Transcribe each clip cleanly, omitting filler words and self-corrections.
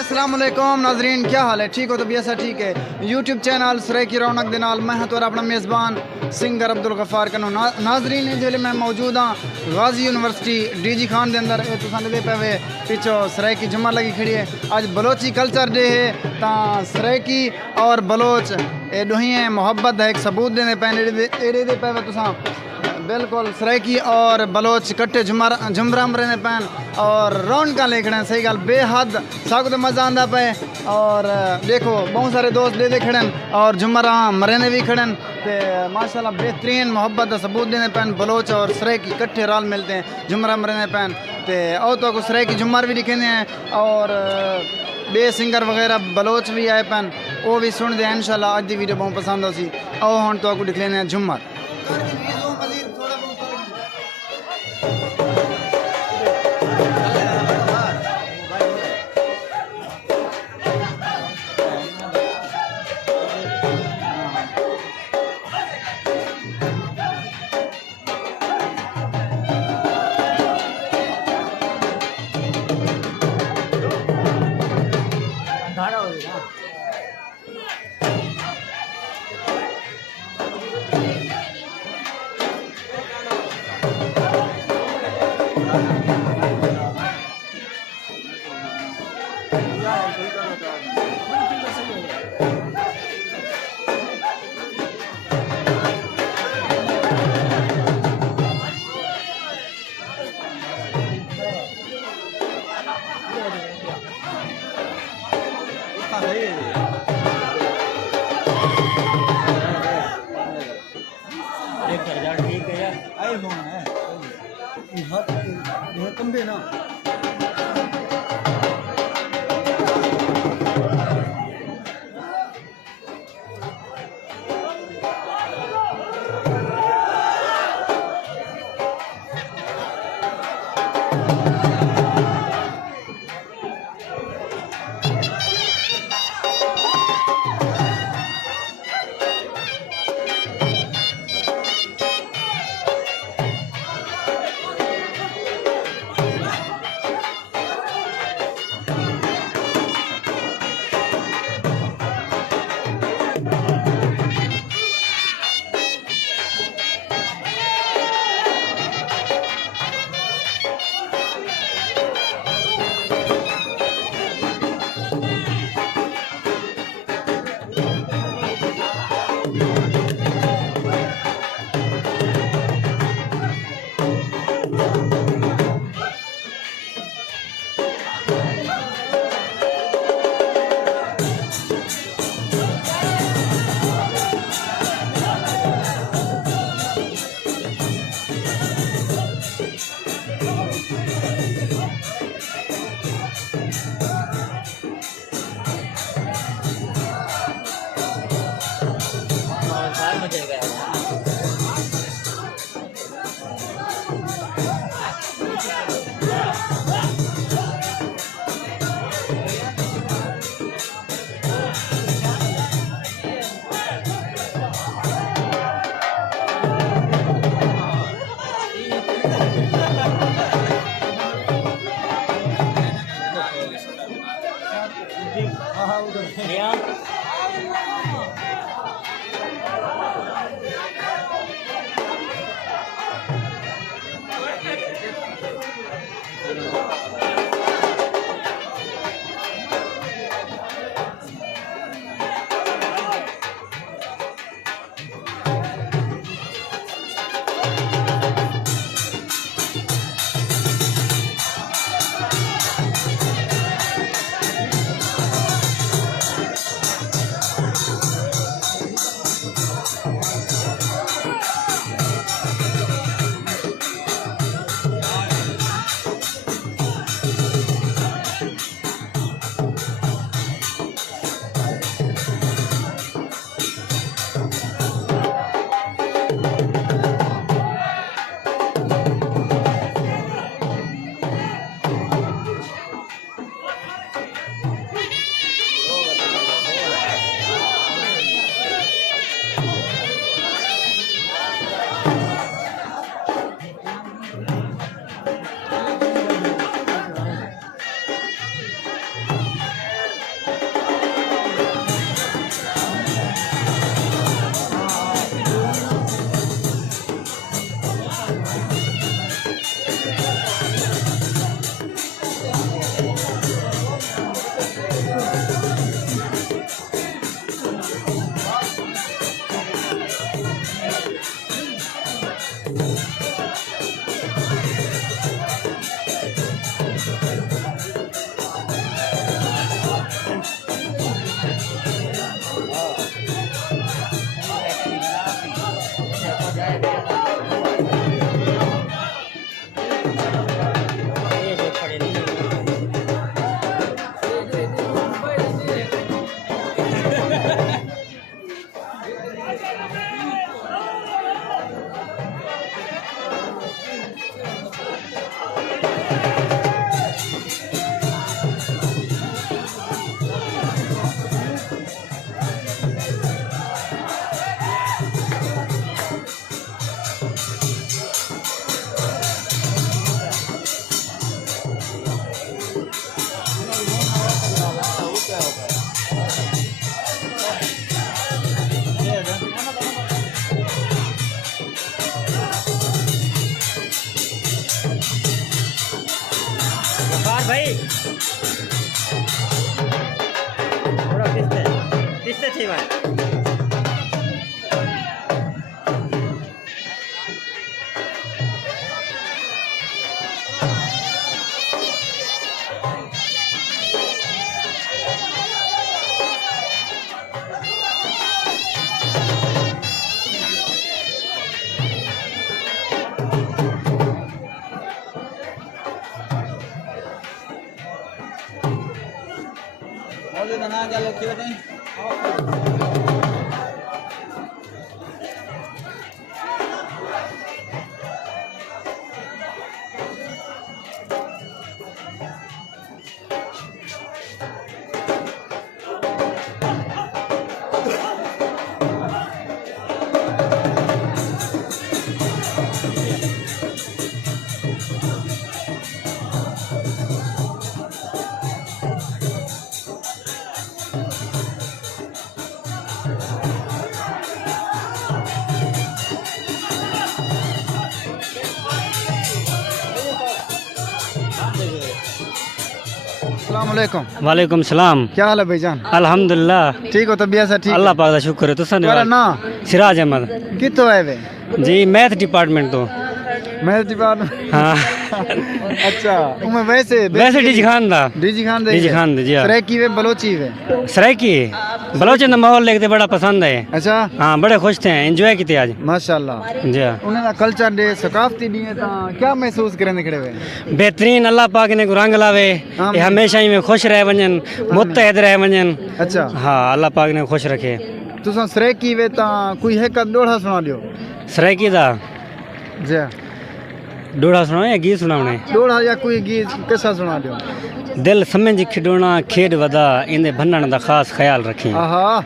अस्सलाम वालेकुम नाजरीन, क्या हाल है? ठीक हो? तो भी ऐसा ठीक है। यूट्यूब चैनल सरे की रौनक दे नाल मैं तो अपना मेज़बान सिंगर अब्दुल गफ्फार कनो नाजरीन जिले मैं मौजूद हाँ गाजी यूनिवर्सिटी DG खान के अंदर। तुसाने पे पिछो सरे की जुम्मा लगी खड़ी है। आज बलोची कल्चर डे है तो सरे की और बलोच ये दोही मोहब्बत है एक सबूत देने पे पे तुसा बिल्कुल सराइकी और बलोच कट्टे झुमराम रहने पैन और रौनक लेखड़े सही गल बेहद सब मज़ा आंदा पे। और देखो बहुत सारे दोस्त दे खड़े और झुमराम रहने भी खड़े ते माशाल्लाह बेहतरीन मोहब्बत का सबूत देने पैन। बलोच और सराइकी कट्ठे राल मिलते हैं झुमराम रहने पैन ते और तो को सराइकी झुमर भी दिखेंगे हैं और बे सिंगर वगैरह बलोच भी आए पैन वो भी सुनते हैं। इंशाल्लाह आज की वीडियो बहुत पसंद हो सी और हम तो दिख लेने झुमर। ठीक है यार, आईफोन है तुम भी ना। थी भाई ना क्या लोग क्यों नहीं अस्सलाम वालेकुम। वालेकुम सलाम। क्या हाल है भाईजान? अल्हम्दुलिल्लाह ठीक हो? तबीयत से ठीक? अल्लाह पाक दा शुक्र है। तुसा तेरा ना सिराज अहमद कितो है वे? जी मैथ डिपार्टमेंट तो मैं डिपार्टमेंट। हाँ अच्छा मैं वैसे वैसे डीजी खान दा डीजी खान दे डीजी खान दे जी हाँ। सराय की वे बलोची वे। सरायकी बलोचन दा माहौल देखते बड़ा पसंद है। अच्छा हाँ बड़े खुश थे एंजॉय किते आज माशाल्लाह। जी हाँ। उन्हें दा कल्चर डे सकाफती डी है ता क्या महसूस करने खड़े हुए? बेहतरीन अल्लाह पाक ने रंग लावे आमीन। ये हमेशा ही में खुश रह वंजन मुत्तहद रह वंजन। अच्छा हाँ अल्लाह पाक ने खुश रखे। तुसा सराय की वे ता कोई है का दोड़ा सुना दियो। सरायकी दा जी डोड़ा सुना या गीत सुनावने? दोड़ा या कोई गीत किस्सा सुना दियो। दिल समझ खिडोना खेड वदा इंदे भन्नण दा खास ख्याल रखी। आहा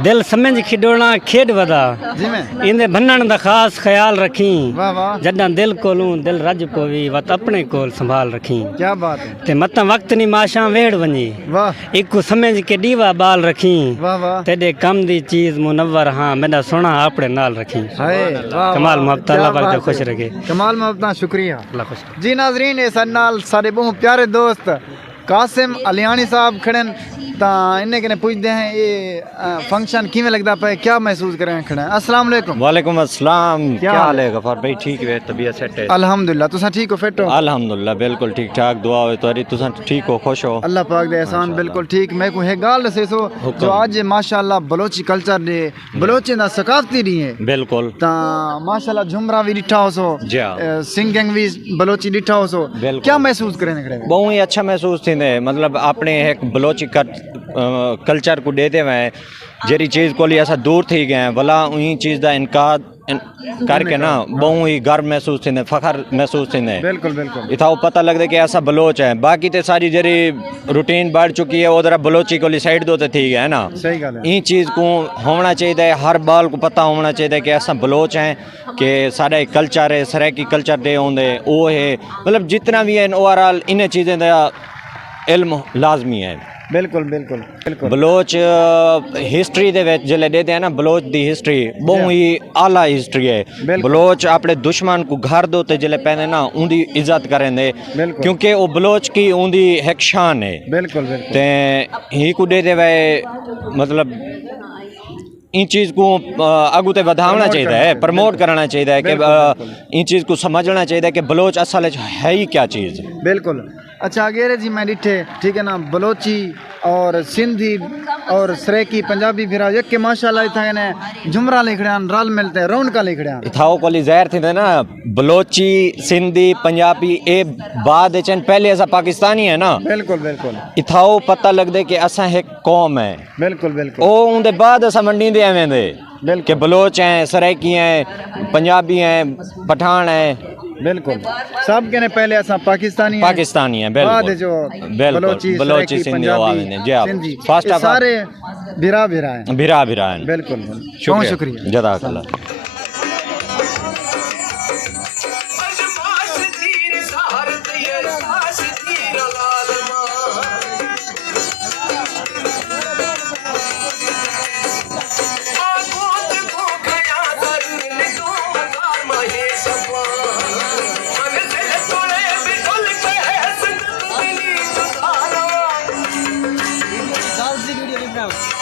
दिल समझ खिडोना खेड वदा जी में इंदे भन्नण दा खास ख्याल रखी। वाह वाह जड्डां दिल कोलूं दिल रज पवी वत अपने कोल संभाल रखी। क्या बात है। ते मतां वक्त नी माशां वेड़ वञी वाह एक समझ के दीवा बाल रखी। वाह वाह तेरे कम दी चीज मुनव्वर हाँ मेरा सोना अपने नाल रखी। हाय वाह कमाल वाह, मोहब्बत क्या अल्लाह पाक बात ते खुश है। रखे। कमाल मोहब्बत शुक्रिया। अल्लाह खुश जी नाजरीन इस नाल सारे बहुत प्यारे दोस्त कासिम अलियानी साहब खड़े ता इन्हें कने पूछते हैं ये फंक्शन किवें लगदा पे क्या महसूस कर रहे हैं खड़े? अस्सलाम वालेकुम। वालेकुम अस्सलाम। क्या क्या हाल हाल है गफार भाई? ठीक है तबीयत सेट है अल्हम्दुलिल्लाह। तुसा ठीक हो? फिट हो? अल्हम्दुलिल्लाह बिल्कुल ठीक ठाक दुआ हो तुम्हारी। तुसा ठीक हो? खुश हो? अल्लाह पाक दे एहसान बिल्कुल ठीक। मैं को है गाल दसे सो जो आज माशाल्लाह बलोची कल्चर डे बलोची दा सकाफती डी है बिल्कुल ता माशाल्लाह झुमरा भी डिठा हो सो जी हाँ। सिंगिंग भी बलोची डिठा हो सो बिल्कुल। क्या महसूस करे खड़े? बहुत ही अच्छा महसूस थींदे मतलब अपने एक बलोची कल्चर को देते हुए जरी चीज़ को लिए असा दूर थी गए भला उही चीज़ का इनकार करके ना बहुत ही गर्व महसूस थींदे फ़ख्र महसूस थींदे। बिल्कुल बिल्कुल इथा पता लगता कि ऐसा बलोच है। बाकी तो सारी जरी रूटीन बढ़ चुकी है उधर बलोची को साइड दो थी गए ना। सही गल है। ई चीज़ को होना चाहिए हर बाल को पता होना चाहिए कि ऐसा बलोच हैं कि साढ़ा कल्चर है सरायकी कल्चर दे होंगे वो है मतलब जितना भी है ओवरऑल इन चीज़ें का इल्म लाजमी है। बिल्कुल बिल्कुल बिल्कुल बलोच हिस्ट्री दे विच जिले देते हैं ना बलोच दी हिस्ट्री बहुत ही आला हिस्ट्री है। बलोच अपने दुश्मन को घर दो ते जिले पैंदे ना उनकी इज्जत करें दे क्योंकि वो बलोच की उनकी एक शान है। बिल्कुल बिल्कुल ते ही को देते हुए मतलब इन चीज़ को आगू ते बढ़ाना चाहिए है प्रमोट करना चाहिए है कि इन चीज़ को समझना चाहिए कि बलोच असल है ही क्या चीज़। बिल्कुल। अच्छा अगेरे जी मैं डिठे ठीक है ना बलोची और सिंधी और सरेकी पंजाबी फिरा एक के माशाल्लाह इथा ने झुमरा लिखड़ान रल मिलते हैं रौनका लिखड़ान इथाओ कोली ज़ाहिर थी ना बलोची सिंधी पंजाबी ए बाद चन पहले असा पाकिस्तानी है ना। बिल्कुल बिल्कुल इथाओ पता लगदे कि असा एक कौम है। बिल्कुल बिल्कुल ओ उनके बाद असा मंडी दे आवें दे कि बलोच हैं सरायकी हैं पंजाबी हैं पठान हैं। बिल्कुल सब के ने पहले असा पाकिस्तानी है बाद बिल्कुल जो बलोची सिंधी पंजाबी जी फर्स्ट ये ऑफ सारे भिरा भिरा हैं। भिरा हैं बिल्कुल बहुत शुक्रिया जज़ाकल्लाह। वीडियो